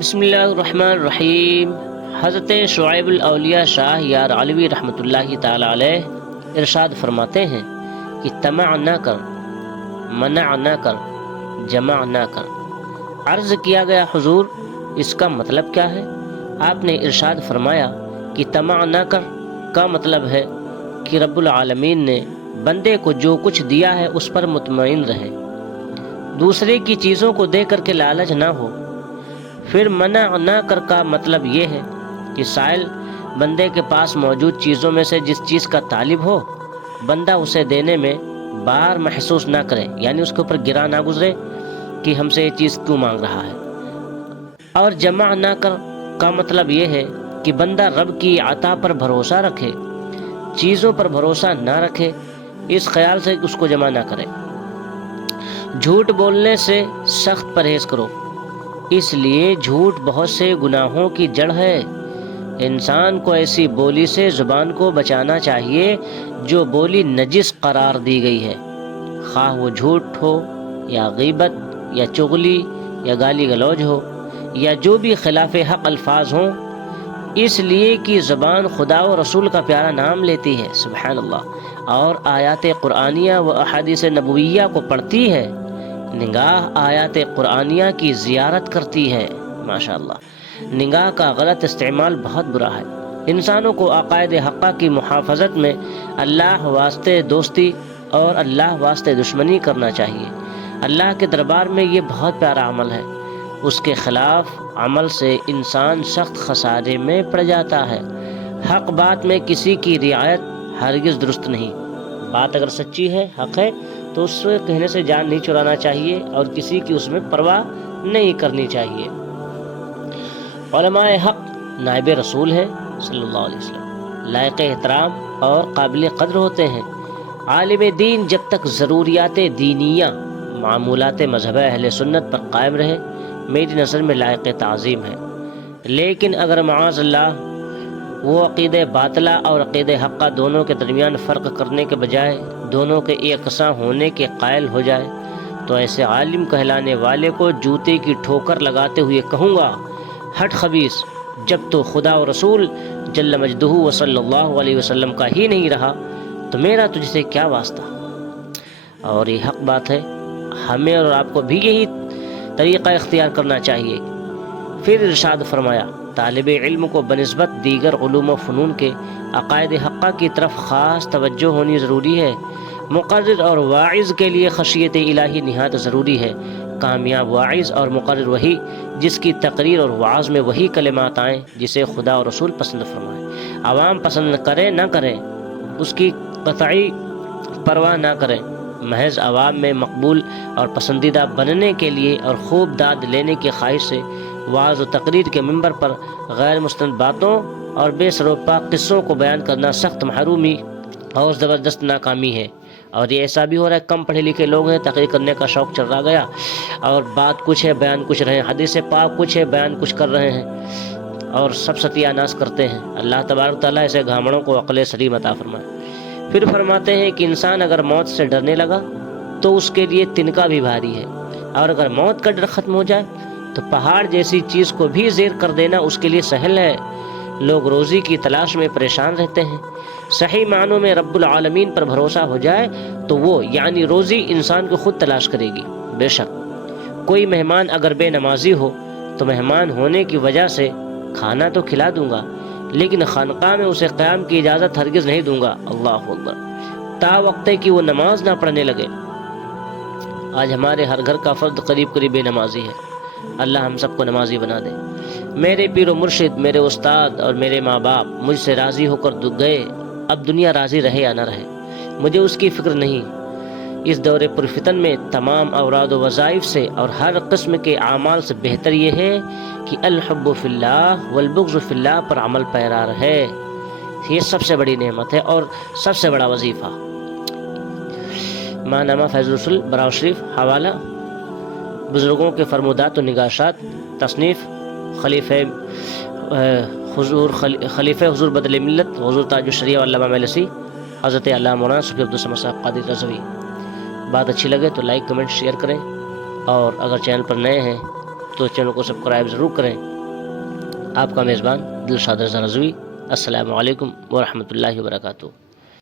بسم اللہ الرحمن الرحیم۔ حضرت شعیب الاولیاء شاہ یار علوی رحمۃ اللہ تعالی علیہ ارشاد فرماتے ہیں کہ طمع نہ کر، منع نہ کر، جمع نہ کر۔ عرض کیا گیا حضور اس کا مطلب کیا ہے؟ آپ نے ارشاد فرمایا کہ طمع نہ کر کا مطلب ہے کہ رب العالمین نے بندے کو جو کچھ دیا ہے اس پر مطمئن رہے، دوسرے کی چیزوں کو دے کر کے لالچ نہ ہو۔ پھر منع نہ کر کا مطلب یہ ہے کہ سائل بندے کے پاس موجود چیزوں میں سے جس چیز کا طالب ہو، بندہ اسے دینے میں بار محسوس نہ کرے، یعنی اس کے اوپر گرا نہ گزرے کہ ہم سے یہ چیز کیوں مانگ رہا ہے۔ اور جمع نہ کر کا مطلب یہ ہے کہ بندہ رب کی عطا پر بھروسہ رکھے، چیزوں پر بھروسہ نہ رکھے، اس خیال سے اس کو جمع نہ کرے۔ جھوٹ بولنے سے سخت پرہیز کرو، اس لیے جھوٹ بہت سے گناہوں کی جڑ ہے۔ انسان کو ایسی بولی سے زبان کو بچانا چاہیے جو بولی نجس قرار دی گئی ہے، خواہ وہ جھوٹ ہو یا غیبت یا چغلی یا گالی گلوج ہو یا جو بھی خلاف حق الفاظ ہوں، اس لیے کہ زبان خدا و رسول کا پیارا نام لیتی ہے، سبحان اللہ، اور آیات قرآنیہ و احادیث نبویہ کو پڑھتی ہے، نگاہ آیات قرآنیہ کی زیارت کرتی ہے۔ ماشاءاللہ، نگاہ کا غلط استعمال بہت برا ہے۔ انسانوں کو عقائد حقہ کی محافظت میں اللہ واسطے دوستی اور اللہ واسطے دشمنی کرنا چاہیے۔ اللہ کے دربار میں یہ بہت پیارا عمل ہے، اس کے خلاف عمل سے انسان سخت خسارے میں پڑ جاتا ہے۔ حق بات میں کسی کی رعایت ہرگز درست نہیں۔ بات اگر سچی ہے، حق ہے، تو اس سے کہنے سے جان نہیں چرانا چاہیے اور کسی کی اس میں پرواہ نہیں کرنی چاہیے۔ علماء حق نائب رسول ہیں صلی اللہ علیہ وسلم، لائق احترام اور قابل قدر ہوتے ہیں۔ عالم دین جب تک ضروریات دینیہ، معمولات مذہب اہل سنت پر قائم رہے، میری نظر میں لائق تعظیم ہے۔ لیکن اگر معاذ اللہ وہ عقید باطلہ اور عقید حقہ دونوں کے درمیان فرق کرنے کے بجائے دونوں کے یکساں ہونے کے قائل ہو جائے، تو ایسے عالم کہلانے والے کو جوتے کی ٹھوکر لگاتے ہوئے کہوں گا، ہٹ خبیث، جب تو خدا و رسول جل مجدہ و صلی اللہ علیہ وسلم کا ہی نہیں رہا تو میرا تجھ سے کیا واسطہ۔ اور یہ حق بات ہے، ہمیں اور آپ کو بھی یہی طریقہ اختیار کرنا چاہیے۔ پھر ارشاد فرمایا، طالب علم کو بنسبت دیگر علوم و فنون کے عقائد حقہ کی طرف خاص توجہ ہونی ضروری ہے۔ مقرر اور واعظ کے لیے خشیت الہی نہایت ضروری ہے۔ کامیاب واعظ اور مقرر وہی جس کی تقریر اور وعظ میں وہی کلمات آئیں جسے خدا اور رسول پسند فرمائے۔ عوام پسند کرے نہ کریں، اس کی قطعی پرواہ نہ کریں، محض عوام میں مقبول اور پسندیدہ بننے کے لیے اور خوب داد لینے کی خواہش سے وعظ و تقریر کے منبر پر غیر مستند باتوں اور بے سروپا قصوں کو بیان کرنا سخت محرومی اور زبردست ناکامی ہے۔ اور یہ ایسا بھی ہو رہا ہے، کم پڑھے لکھے لوگ ہیں، تقریر کرنے کا شوق چل رہا گیا، اور بات کچھ ہے بیان کچھ رہے ہیں، حدیث پاک کچھ ہے بیان کچھ کر رہے ہیں، اور سب ستیہ ناش کرتے ہیں۔ اللہ تبارک تعالیٰ ایسے گھامڑوں کو عقل سلیم عطا فرمائے۔ پھر فرماتے ہیں کہ انسان اگر موت سے ڈرنے لگا تو اس کے لیے تنکا بھی بھاری ہے، اور اگر موت کا ڈر ختم ہو جائے تو پہاڑ جیسی چیز کو بھی زیر کر دینا اس کے لیے سہل ہے۔ لوگ روزی کی تلاش میں پریشان رہتے ہیں، صحیح معنوں میں رب العالمین پر بھروسہ ہو جائے تو وہ یعنی روزی انسان کو خود تلاش کرے گی۔ بے شک کوئی مہمان اگر بے نمازی ہو تو مہمان ہونے کی وجہ سے کھانا تو کھلا دوں گا، لیکن خانقاہ میں اسے قیام کی اجازت ہرگز نہیں دوں گا۔ اللہ اکبر، تا وقت کہ وہ نماز نہ پڑھنے لگے۔ آج ہمارے ہر گھر کا فرد قریب بے نمازی ہے، اللہ ہم سب کو نمازی بنا دے۔ میرے پیر و مرشد، میرے استاد اور میرے ماں باپ مجھ سے راضی ہو کر گئے، اب دنیا راضی رہے یا نہ رہے مجھے اس کی فکر نہیں۔ اس دور پرفتن میں تمام اوراد و وظائف سے اور ہر قسم کے اعمال سے بہتر یہ ہے کہ الحب فی اللہ والبغض فی اللہ پر عمل پیرا رہے۔ یہ سب سے بڑی نعمت ہے اور سب سے بڑا وظیفہ۔ ماہنامہ فیض الرسول براؤ شریف، حوالہ بزرگوں کے فرمودات و نگاشات، تصنیف خلیفہ حضور بدل ملت حضور تاج الشریعہ علامہ ملسی حضرت علامہ مولانا صفی عبدالصمد صاحب قادری رضوی۔ بات اچھی لگے تو لائک کمنٹ شیئر کریں، اور اگر چینل پر نئے ہیں تو چینل کو سبسکرائب ضرور کریں۔ آپ کا میزبان دلشاد رضا رضوی، السلام علیکم ورحمۃ اللہ وبرکاتہ۔